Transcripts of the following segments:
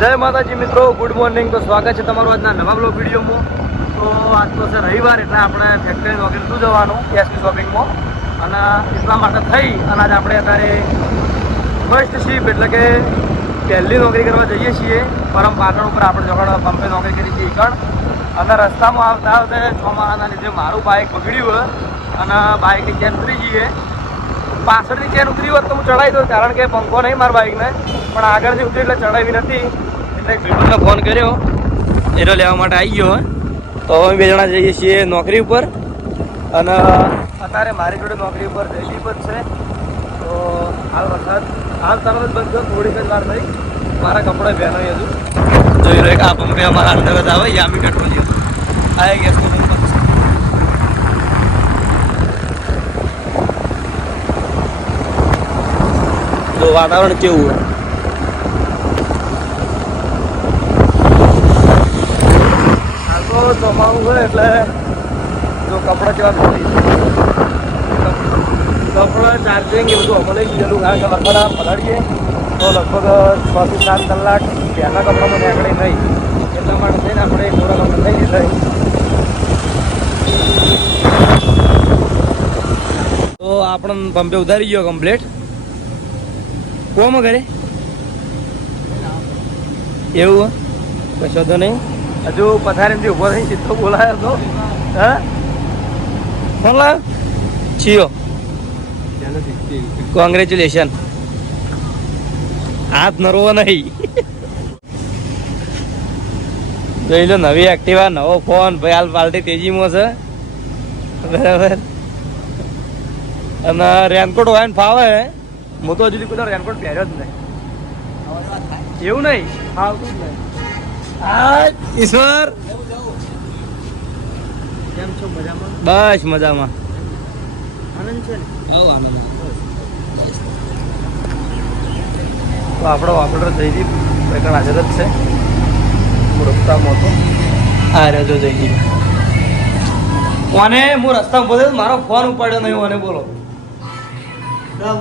જય માતાજી મિત્રો, ગુડ મોર્નિંગ. તો સ્વાગત છે તમારું આજના નવા બ્લોગ વિડીયોમાં. તો આજ તો છે રવિવાર, એટલે આપણે ફેક્ટરી નોકરી શું જવાનું એસપી શોપિંગમાં, અને એટલા માટે થઈ અને આજે આપણે અત્યારે ફર્સ્ટ શિફ્ટ એટલે કે પહેલી નોકરી કરવા જઈએ છીએ. પરમ પાટણ ઉપર આપણે જવાડો પંપે નોકરી કરી છીએ કણ. અને રસ્તામાં આવતા આવતા ચોમાસાના લીધે મારું બાઇક બગડ્યું અને બાઇકની ચેન ઉતરી ગઈ છે. પાછળની ચેન ઉતરી હોત તો હું ચડાવી દઉં, કારણ કે પંખો નહીં મારા બાઇકને, પણ આગળથી ઉતરી એટલે ચડાવી નથી. એટલે ભાઈબંધને ફોન કર્યો, એનો લેવા માટે આવી ગયો. તો અમે બે જણા જઈએ છીએ નોકરી ઉપર, અને અત્યારે મારી જોડે નોકરી ઉપર જયદીપ જ છે. તો હાલ વરસાદ હાલ તરત જ બંધ થયો, થોડીક જ વાર થઈ. મારા કપડાં પહેરો હજુ જોઈ રહ્યો કે આ પંપે અમારા અંદર જ આવે, યામી પેટ્રોલ જેવું આવી ગેસ પંપ છે. જો વાતાવરણ કેવું હોય, ચોમાસું હોય એટલે જો કપડાં કેવા કપડાં ચાર્જિંગ એ બધું અમલે ગયેલું, કારણ કે વરસાદ પલાળીએ તો લગભગ 6 થી 7 કલાક પહેલાં કપડામાં નીકળે નહીં. એટલા માટે થઈને આપણે થોડા કપડાં થઈ જાય. તો આપણે પંપે ઉતારી ગયો કમ્પ્લીટ. કોમ ઘરે એવું કશો તો નહીં. હજુ પથારીથી ઉભો થઈ સીધો બોલાયો હતો. હા ફોન લાવ્યો છીયો, કોંગ્રેચ્યુલેશન. હાથ નરવો નહીં. જોઈ લો, નવી એક્ટિવા, નવો ફોન. ભાઈ હાલ પાર્ટી તેજીમાં છે, બરાબર. અને રેનકોટ હોય ને ફાવે. હું તો હજુ કોઈ રેનકોટ પહેર્યો જ નહીં. એવું નહીં ફાવતું જ નહીં. હા ઈશ્વર, કેમ છો? મજામાં? બસ મજામાં. આનંદ છે ને? હા આનંદ. તો આપણો ઓપરેટર જયદીપ એકણ હાજર જ છે. હું રસ્તામાં હતો, આ રહ્યો જો જયદીપ. કોને હું રસ્તામાં બોલ્યો, મારો ફોન ઉપાડ્યો નહીં. મને બોલો,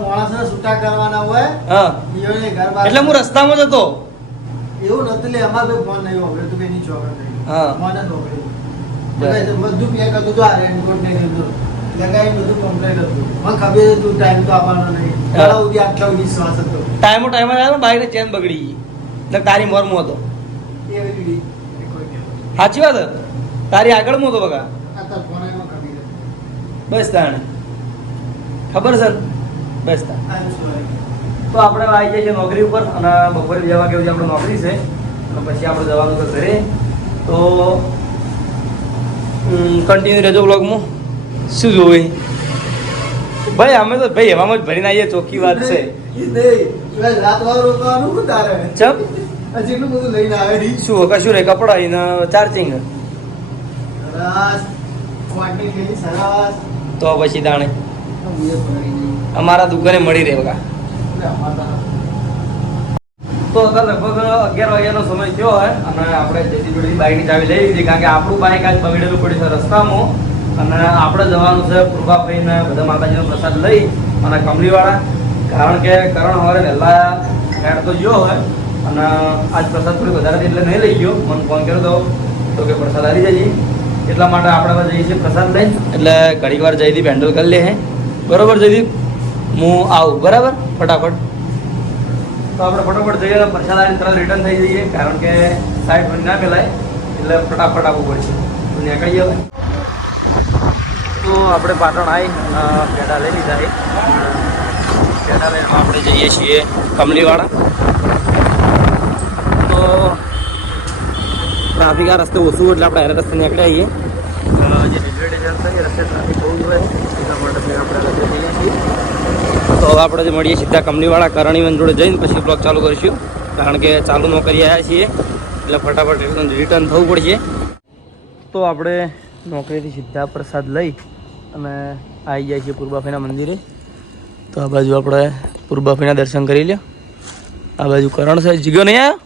માણસને છૂટા કરવાના હોય. હા એટલે હું રસ્તામાં જ હતો. એવું નતું લે, અમારે તો ફોન નહીં વાપર્યો તો એની ચોકડ નહીં. હા ફોન જ વાપર્યો બધું પેક હતું. તો આ રેનકોટ નહીં લીધું, લગાવી બધું કમ્પ્લેટ હતું. મને ખબર હતું ટાઈમ તો આપવાનો નહીં. આટલા સુધી વિશ્વાસ હતો. ટાઈમ આવ્યો, બાઈક ને ચેન બગડી ગઈ એટલે તારી મોરમાં હતો. એવી સાચી વાત, તારી આગળ હતો બગા. આ ફોન એમાં ખબર બસ તાણે ખબર છે ને? બસ તાણ તો આપણે આવી જઈએ છીએ નોકરી ઉપર, અને બપોરે 2 વાગે સુધી આપણે નોકરી છે, અને પછી આપણે જવાનું તો ઘરે. તો કન્ટિન્યુ રહેજો બ્લોગમાં. શું જોવે ભાઈ, અમે તો ભાઈ એવામાં જ ભરીને આવીએ, ચોખ્ખી વાત છે. રાત વાર રોકવાનું શું તારે? ચમ જેટલું બધું લઈને આવે શું કશું રે, કપડા ને ચાર્જિંગ સરસ, ક્વોન્ટિટી કેવી સરસ. તો પછી દાણે અમારા દુકાને મળી રહે બગા. તો અત્યારે લગભગ 11 વાગ્યાનો સમય થયો હોય, અને આપણે જેથી જોડી બાઇકની ચાવી લઈ લીધી, કારણ કે આપણું બાઇક આજ બગડેલું પડ્યું છે રસ્તામાં. અને આપણે જવાનું છે પૂર્વાભાઈને બધા માતાજીનો પ્રસાદ લઈ અને કમલીવાળા, કારણ કે કરણ સવારે વહેલા હેડ તો ગયો હોય, અને આજ પ્રસાદ થોડી વધારે એટલે નહીં લઈ ગયો. મને ફોન કર્યો તો કે પ્રસાદ આવી જઈએ, એટલા માટે આપણે જઈએ છીએ પ્રસાદ લઈને. એટલે ઘડીક વાર જયદીપ હેન્ડલ કરી લે હે. બરોબર જયદીપ, હું આવું બરાબર ફટાફટ. તો આપણે ફટાફટ જઈએ, પ્રસાદ આવીને તરત રિટર્ન થઈ જઈએ, કારણ કે સાઈડ પર ના પેલાય, એટલે ફટાફટ આવવું પડશે. તો નીકળીએ હવે. તો આપણે પાટણ આવી પેડા લઈ લીધા છે. પેડા લઈને આપણે જઈએ છીએ કમલીવાળા. તો ટ્રાફિક આ રસ્તે ઓછું એટલે આપણે આ રસ્તે નીકળી આવીએ. જે રેલવે સ્ટેશન છે એ રસ્તે ટ્રાફિક બહુ જ હોય, એટલા માટે આપણે રસ્તે જઈએ છીએ. તો આપણે જે મળીએ સીધા કમલીવાળા કરણીવન જોડે જઈને પછી બ્લોગ ચાલુ કરીશું, કારણ કે ચાલુ નોકરી આવ્યા છીએ એટલે ફટાફટ રિટર્ન થવું પડશે. તો આપણે નોકરીથી સીધા પ્રસાદ લઈ અને આવી જાય છીએ પૂર્બાફીના મંદિરે. તો આ બાજુ આપણે પૂર્બાફીના દર્શન કરી લ્યો. આ બાજુ કરણ છે. જીગો નહીં આવ્યો?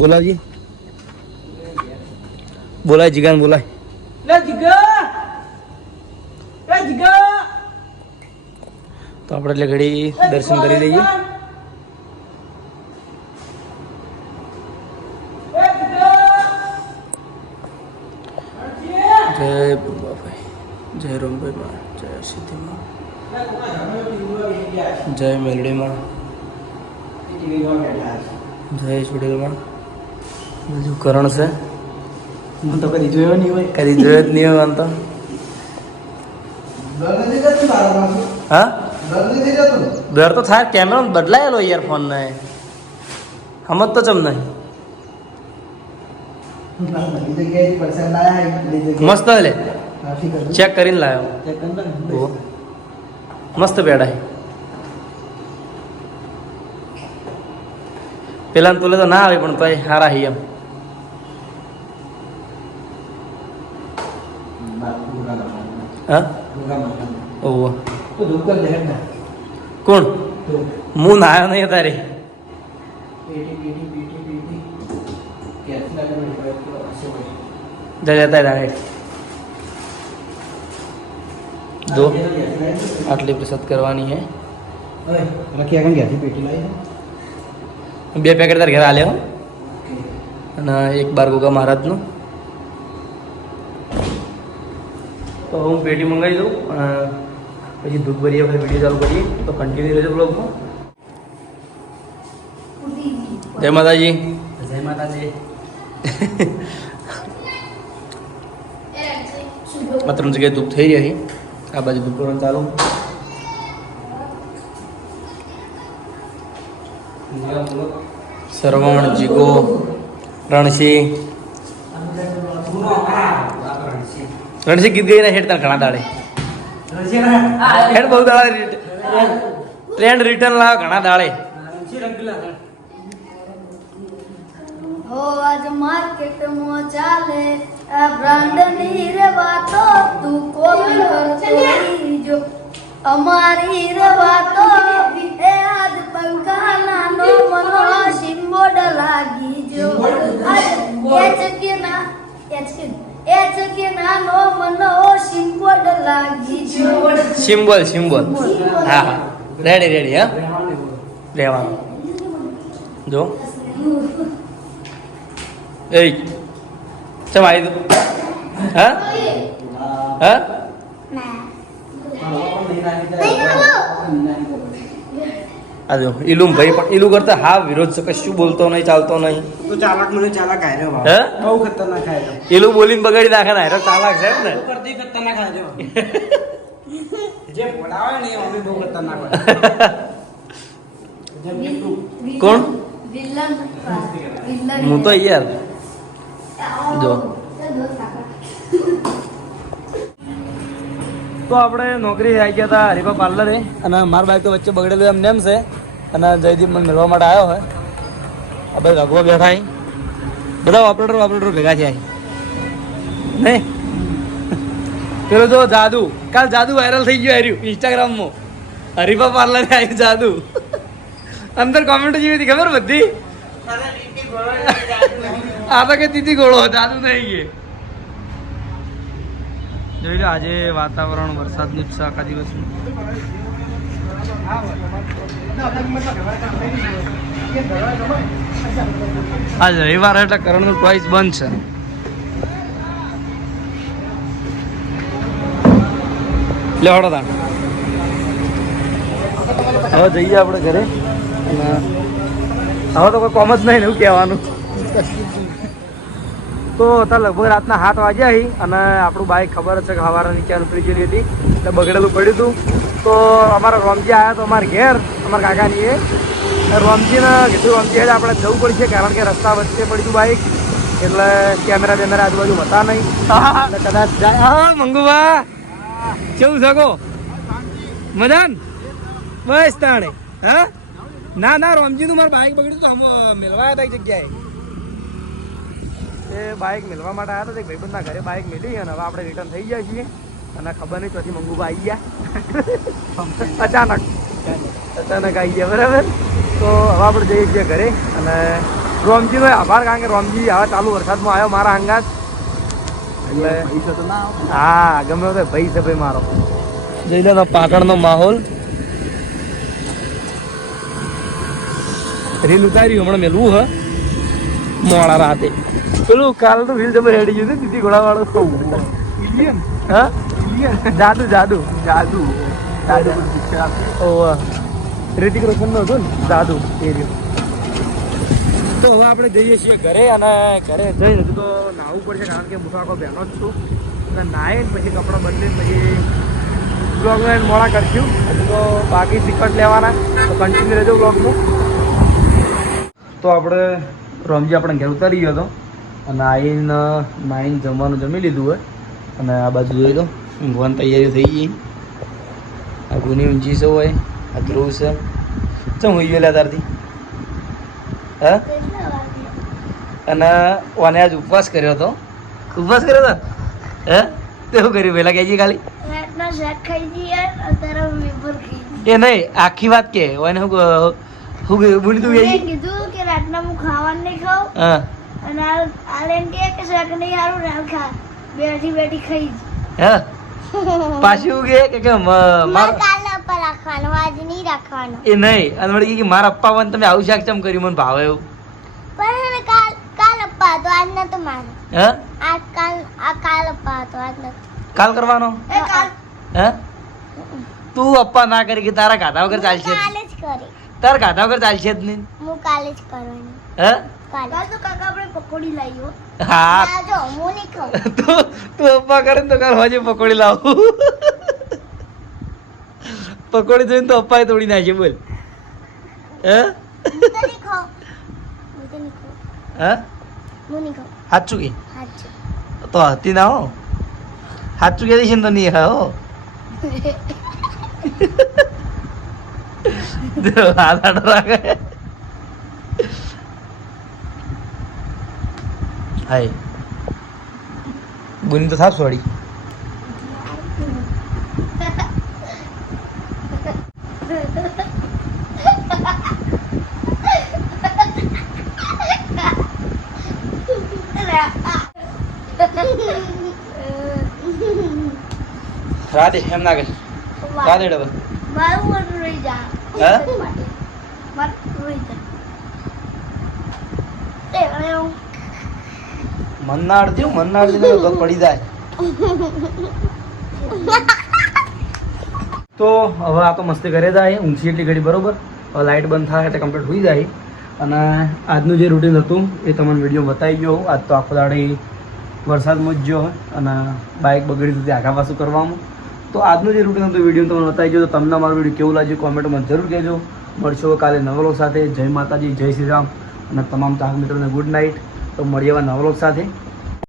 બોલાવજી, બોલાય જીગાને બોલાય. તો આપણે એટલે ઘડી દર્શન કરી લઈએ. પરિસ્થિતિમાં જય મેલડીમાં જય ચુડેલમાં બીજું કરણ છે. હું તો કદી જોયો નહીં હોય. કદી જોયો જ નહીં હોય આમ તો. હા દર તો થાય. કેમેરા બદલાયેલો ઇયરફોન ને સમજ તો ચમ નહીં. મસ્ત હલે ચેક કરીને લાવ્યો. મસ્ત પેડા પેલા તુલે તો ના આવે પણ તો સારા હી એમ. હા ઓહો કોણ હું નાયો નહીં તારે જતા ડાયરેક્ટ દો આટલી પ્રસાદ કરવાની હે. બે પેકેટ તાર ઘરે આલ્યા અને એક બાર ગોગા મહારાજનું. તો હું પેટી મંગાવી દઉં અને પછી દૂધ ભરીએ પછી વિડીયો ચાલુ કરીએ. તો કન્ટિન્યુ રહેજો બ્લોગમાં. જય માતાજી. જય માતાજી. ત્રણ જગ્યાએ ધૂપ થઈ રહી. આ બાજુ ધૂપ કરવાનું ચાલુ. સરવણ જીગો રણસિંહ ગીત ગઈ હેડ તાર ઘણા દાડે હેડ બહુ દાડે ટ્રેન્ડ રિટર્ન લાવ ઘણા દાડે. હો આજ માર્કેટમાં ચાલે આ બ્રાન્ડની રે વાતો તું કોપી કરતો જો અમારી રે વાતો એ આજ પંખાના નો મનો સિમ્બોડ લાગી જો આજ એચ કે ના નો મનો સિમ્બોડ લાગી જો. સિમ્બોલ હા હા રેડી હા રહેવાનું જો. એ ચમ આવી તું હા હા આ જો ઈલું ભાઈ પણ ઈલું કરતા હા વિરોધ છે. કશું બોલતો નહીં ચાલતો નહીં. તો ચાલાક મને ચાલાક આયરો ભાવ. હે બહુ ખતરનાક આયરો. ઈલું બોલીને બગાડી નાખે ને હારો ચાલાક છે ને. ઉપરથી ખતરનાક આયરો. જે બોલાવે ને એ અમે બહુ ખતરનાક હોય. જેમ કે તું કોણ વિલન હું તો યાર જો. તો આપણે નોકરી આવી ગયા હતા હરિભા પાર્લરે અને મારા બાઈક તો વચ્ચે બગડેલું એમ નેમ છે અને જયદીપ મને મળવા માટે આવ્યો હોય. આપણે રઘવા બેઠા અહીં બધા ઓપરેટર ભેગા થયા નહીં. પેલો જો જાદુ કાલ જાદુ વાયરલ થઈ ગયું હાર્યું ઇન્સ્ટાગ્રામમાં. હરિભા પાર્લરે આવ્યું જાદુ. અંદર કોમેન્ટ જેવી હતી ખબર બધી. આ તો કે દીદી ગોળો જાદુ નહીં કે. જોઈ લો આજે વાતાવરણ વરસાદનું જ છે આખા દિવસનું. આજ રવિવાર એટલે કરણનું ટોઈસ બંધ છે. લે હળો તાણ હવે જઈએ આપણે ઘરે. અને હવે તો કોઈ કોમ જ નહીં ને એવું કહેવાનું. તો અત્યારે લગભગ રાતના 7 વાગ્યા અહીં અને આપણું બાઇક ખબર છે કે સવારે નીચે ઉતરી ગયેલી હતી એટલે બગડેલું પડ્યું હતું. તો અમારા રોમજી આવ્યા તો અમારા ઘેર અમારા કાકાની એ રોમજીને કીધું રોમજી હેડ આપણે જવું પડશે કારણ કે રસ્તા વચ્ચે પડ્યું બાઇક એટલે કેમેરા આજુબાજુ હતા નહીં એટલે કદાચ જાય. હા મંગુભા કેવું શકો મજાન બસ તાણે. હા ના રોમજીનું મારું બાઇક બગડ્યું તો મેળવા હતા એક જગ્યાએ. એ બાઇક મેળવા માટે આવ્યા હતા એક ભાઈબંધના ઘરે બાઇક મેળી અને હવે આપણે રિટર્ન થઈ ગયા છીએ અને ખબર નહીં ચોથી મંગુભા આવી ગયા અચાનક આવી ગયા બરાબર. તો હવે આપણે જઈએ છીએ ઘરે અને રોમજીનો આભાર કારણ કે રોમજી હવે ચાલુ વરસાદમાં આવ્યો મારા અંગાત એટલે હા ગમે તો ભાઈ છે ભાઈ મારો. જોઈ લો પાટણનો માહોલ. રીલ ઉતાર્યું હમણાં મેલવું હ મોડા રાતે પેલું કાલ તો રીલ તમે રેડી ગયું દીદી ઘોડા વાળો હા જાદુ જાદુ જાદુ જાદુ પિક્ચર ઓહ ઋતિક રોશન નો હતું ને જાદુ એ રહ્યું. તો હવે આપણે જઈએ છીએ ઘરે અને ઘરે જઈને હજુ તો નાહવું પડશે કારણ કે હું તો આખો બહેનો જ છું અને નાહે ને પછી કપડાં બદલીને પછી બ્લોગને મોડા કરશું. હજુ તો બાકી ટિકટ લેવાના તો કન્ટિન્યુ રહેજો બ્લોગનું. તો આપણે રોમજી આપણે ઘેર ઉતારી ગયો હતો અને આવીને જમવાનું જમી લીધું હોય અને આ બાજુ જોઈ દો ઊંઘવાની તૈયારી થઈ ગઈ. આ ગુની ઊંચી છે હોય આ ધ્રુવ છે ચમ હોઈ ગયેલા તારથી હા અને ઓને આજ ઉપવાસ કર્યો હતો. ઉપવાસ કર્યો હતો હે તે શું કર્યું પહેલાં કહેજે ખાલી રાતના શાક ખાઈ જઈએ અત્યારે વેફર ખાઈ એ નહીં આખી વાત કે ઓને શું બોલી તું મેં કહેજે કીધું કે રાતના હું ખાવાનું નહીં ખાઉં હા અને હાલ એમ કે શાક નહીં સારું ને હાલ ખા બેઠી બેઠી ખાઈ હા પાછું કે મારા કાલ પર રાખવાનું આજ નહીં રાખવાનું એ નહીં અને મને કે મારા પપ્પા મને તમે આવું શાક ચમ કર્યું મને ભાવે એવું પણ કાલ કાલ અપ્પા તો આજ ન તો મારે હે કાલ અપ્પા તો આજ ન કાલ કરવાનો કાલ હે તું અપ્પા ના કરી કે તારા ગાધા વગર ચાલશે જ. કાલે જ કરી તારા ગાધા વગર ચાલશે જ નહીં હું કાલે જ કરવાની હે કાલ તો કાકા આપણે પકોડી લાવ્યો હા જો હું નહીં ખાઉં તું અપ્પા કરે ને તો કાલ હજી પકોડી લાવું પકોડી જોઈને તો અપ્પાએ તોડી નાખી બોલ હે હું તો નહીં ખાઉં હું તો નહીં ખાઉં હે હું નહીં ખાઉં સાચું કે સાચું તો હતી ના હો સાચું કે છે ને તો નહીં હા હો હાથ આડો રાખે હાય બોની તો થાપ સોડી રાધે એમ ના કર રાધે ડબલ મારું મોટું રહી જા હે? મારું રહી જા એ હવે હું મન ના અડતી તો પડી જાય. તો હવે આ તો મસ્તી કરે જાય ઊંઘી એટલી ઘડી બરોબર. હવે લાઇટ બંધ થાય એટલે કમ્પ્લીટ હોઈ જાય અને આજનું જે રૂટીન હતું એ તમને વિડીયો બતાવી ગયો. આજ તો આખો દાડી વરસાદમાં જ ગયો હોય અને બાઇક બગડી હતી આખા પાછું કરવામાં. તો આજનું જે રૂટીન હતું વિડીયો તમને બતાવી ગયો. તો તમને મારું વિડીયો કેવું લાગ્યું કોમેન્ટમાં જરૂર કહેજો. મળશો કાલે નવા વ્લોગ સાથે. જય માતાજી, જય શ્રી રામ અને તમામ ચાહક મિત્રોને ગુડ નાઇટ. તો મળીએ એવા નવા વ્લોગ સાથે.